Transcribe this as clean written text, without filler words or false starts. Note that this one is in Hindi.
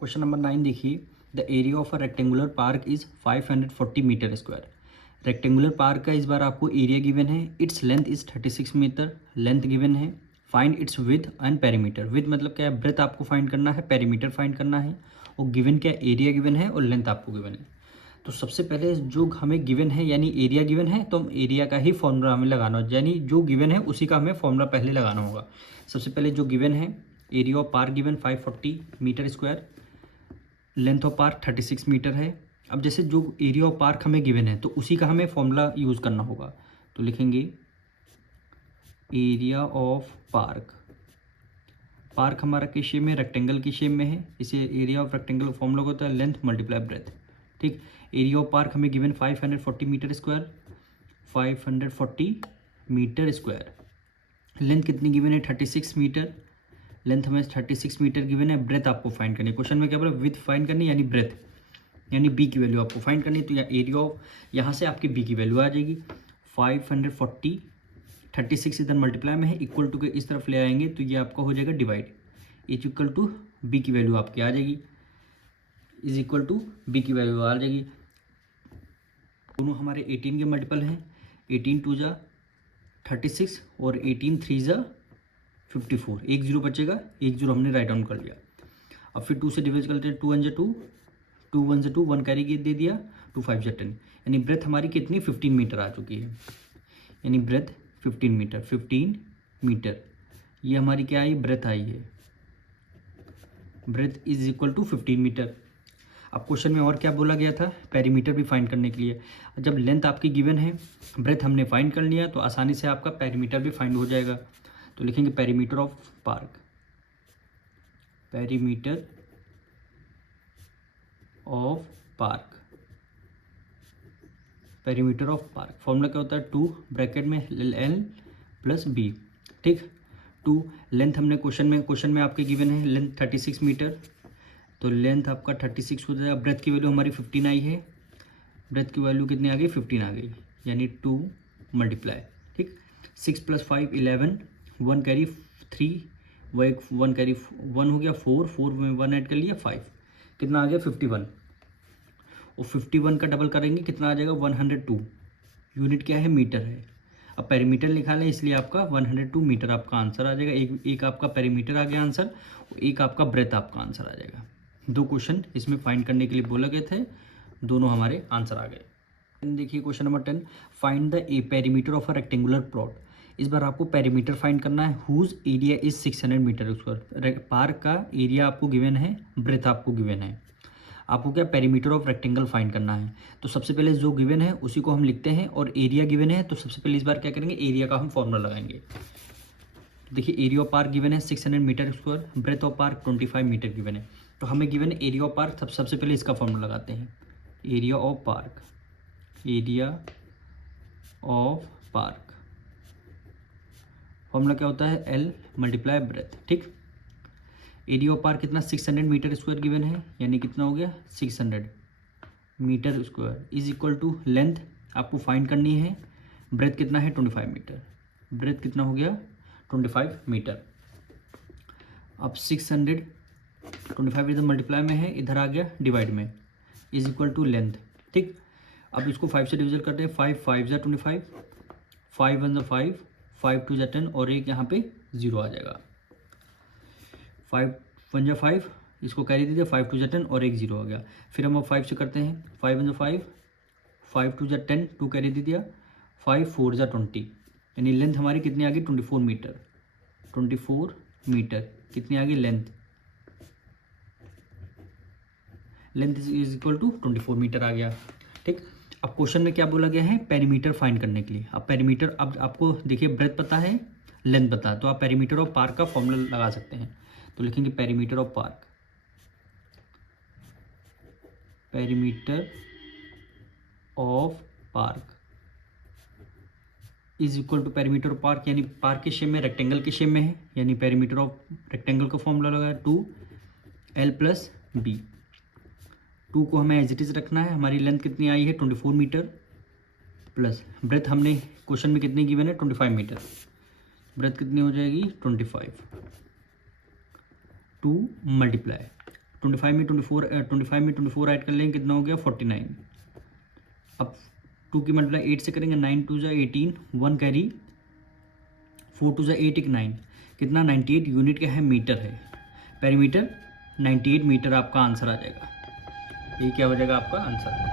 क्वेश्चन नंबर 9 देखिए। The area of a rectangular park is 540 metre square. Rectangular park का इस बार आपको एरिया गिवन है। Its length is 36 metre, length given है। Find its width and perimeter. Width मतलब क्या है, ब्रेथ आपको फाइंड करना है, पेरीमीटर फाइंड करना है, और गिवन क्या एरिया गिवन है और लेंथ आपको गिवन है। तो सबसे पहले जो हमें गिवन है यानी एरिया गिवन है, तो हम एरिया का ही फॉर्मूला हमें लगाना हो, यानी जो गिवन है उसी का हमें फॉर्मूला पहले लगाना होगा। सबसे पहले जो गिवन है, area of park given 540 metre square, length of park 36 metre है। अब जैसे जो एरिया ऑफ पार्क हमें गिवन है तो उसी का हमें फॉर्मूला यूज़ करना होगा। तो लिखेंगे एरिया ऑफ पार्क। पार्क हमारा किस शेप में, रेक्टेंगल की शेप में है, इसे एरिया ऑफ रेक्टेंगल फॉर्मूला होता है लेंथ मल्टीप्लाई ब्रेथ। ठीक, एरिया ऑफ पार्क हमें given 540 metre square, 540 metre square. Length कितनी गिवन है, 36 मीटर। लेंथ हमें 36 मीटर गिवन है। ब्रेथ आपको फाइंड करनी है, क्वेश्चन में क्या बोला, विथ फाइंड करनी है यानी ब्रेथ यानी बी की वैल्यू आपको फाइंड करनी है। तो एरिया ऑफ यहाँ से आपकी बी की वैल्यू आ जाएगी 540, 36 इधर मल्टीप्लाई में है, इक्वल टू के इस तरफ ले आएंगे तो ये आपका हो जाएगा divide, is equal to B की वैल्यू आपकी आ जाएगी, इज इक्वल टू बी की वैल्यू आ जाएगी। दोनों हमारे 18 के मल्टीपल हैं, 18 टू जा 36 और 18 थ्री जा 54, एक जीरो बचेगा, एक जीरो हमने राइट डाउन कर लिया। अब फिर 2 से डिवाइड करते हैं, 2 1 जा 2, 2 1 जा 2, 1 कैरी दे दिया, 2 5 जा 10, यानी ब्रेथ हमारी कितनी 15 मीटर आ चुकी है, यानी ब्रेथ 15 मीटर, 15 मीटर ये हमारी क्या आई, ब्रेथ आई है। Breadth is equal to 15 metre. अब क्वेश्चन में और क्या बोला गया था, पेरीमीटर भी फाइंड करने के लिए। जब लेंथ आपकी गिवन है, ब्रेथ हमने फाइंड कर लिया, तो आसानी से आपका पेरीमीटर भी फाइंड हो जाएगा। तो लिखेंगे perimeter of park, perimeter of park, perimeter of park formula क्या होता है, 2 ब्रैकेट में एल प्लस बी। ठीक, 2 लेंथ हमने क्वेश्चन में आपके गिवन है लेंथ 36 मीटर, तो लेंथ आपका 36 हो जाएगा। ब्रेथ की वैल्यू हमारी 15 आई है, ब्रेथ की वैल्यू कितनी आ गई, 15 आ गई, यानी 2 मल्टीप्लाई। ठीक, 6 + 5 11, 1 कैरी 3, वो एक 1 कैरी 1 हो गया, 4 4 में 1 ऐड कर लिया 5, कितना आ गया 51, और 51 का डबल करेंगे कितना आ जाएगा 102। यूनिट क्या है, मीटर है। अब पेरीमीटर निकालें, इसलिए आपका 102 मीटर आपका आंसर आ जाएगा। एक आपका पेरीमीटर आ गया आंसर, एक आपका ब्रेथ आपका आंसर आ जाएगा। 2 क्वेश्चन इसमें फाइंड करने के लिए बोला गए थे, दोनों हमारे आंसर आ गए। देखिए question number 10, find the a perimeter of a rectangular plot. इस बार आपको पेरीमीटर फाइंड करना है, whose area is 600 metre square. Park का एरिया आपको गिवन है, ब्रेथ आपको गिवन है, आपको क्या पेरीमीटर ऑफ रेक्टेंगल फाइंड करना है। तो सबसे पहले जो गिवन है उसी को हम लिखते हैं, और एरिया गिवन है तो सबसे पहले इस बार क्या करेंगे, एरिया का हम फॉर्मूला लगाएंगे। देखिए एरिया ऑफ पार्क गिवन है 600 metre square, breadth of park 25 metre given है, तो हमें गिवन है एरिया ऑफ पार्क, सबसे पहले इसका फॉर्मूला लगाते हैं। Area of park, area of park formula क्या होता है, एल मल्टीप्लाई ब्रेथ। ठीक, एरिया ऑफ पार्क कितना 600 मीटर स्क्वायर गिवन है, यानी कितना हो गया 600 metre square, is equal to length आपको फाइंड करनी है, ब्रेथ कितना है 25 मीटर, ब्रेथ कितना हो गया 25 मीटर। अब 600 25 इधर मल्टीप्लाई में है, इधर आ गया डिवाइड में, इज इक्वल टू लेंथ। ठीक, अब इसको 5 से डिविजन करते हैं, 5 5 जा 25, 5 1 जा 5, 5 2 जा 10, और एक यहाँ पे 0 आ जाएगा, 5 1 जा 5, इसको कैरी दीजिए, 5 2 जा 10 और एक 0 आ गया। फिर हम अब 5 से करते हैं, 5 1 जा 5, 5 2 जा 10, 2 कैरी दे दिया, 5 4 जा 20, यानी लेंथ हमारी कितनी आ गई 24 मीटर, 24 मीटर कितनी आ गई length, length is equal to 24 metre आ गया। ठीक, अब क्वेश्चन में क्या बोला गया है, पेरीमीटर फाइंड करने के लिए। अब पेरीमीटर, अब आपको देखिए ब्रेथ पता है, लेंथ पता है, तो आप पेरीमीटर ऑफ पार्क का फॉर्मूला लगा सकते हैं। तो लिखेंगे perimeter of park, perimeter of park is equal to perimeter of park, यानी पार्क के शेप में, रेक्टेंगल के शेप में है, यानी पेरीमीटर ऑफ रेक्टेंगल का फॉर्मूला लगाया 2L प्लस बी। 2 को हमें एज इट इज रखना है, हमारी लेंथ कितनी आई है 24 मीटर, प्लस ब्रेथ हमने क्वेश्चन में कितनी गिवन है 25 मीटर, ब्रेथ कितनी हो जाएगी 25, 2 मल्टीप्लाई 25 में 24 ऐड कर लेंगे, कितना हो गया 49। अब 2 की मल्टीप्लाई 8 से करेंगे, 9 2 जा 18, 1 कैरी, 4 2 जा 8 1 9, कितना 98 यूनिट क्या है, मीटर है। पेरीमीटर 98 मीटर आपका आंसर आ जाएगा। ये क्या हो जाएगा आपका आंसर।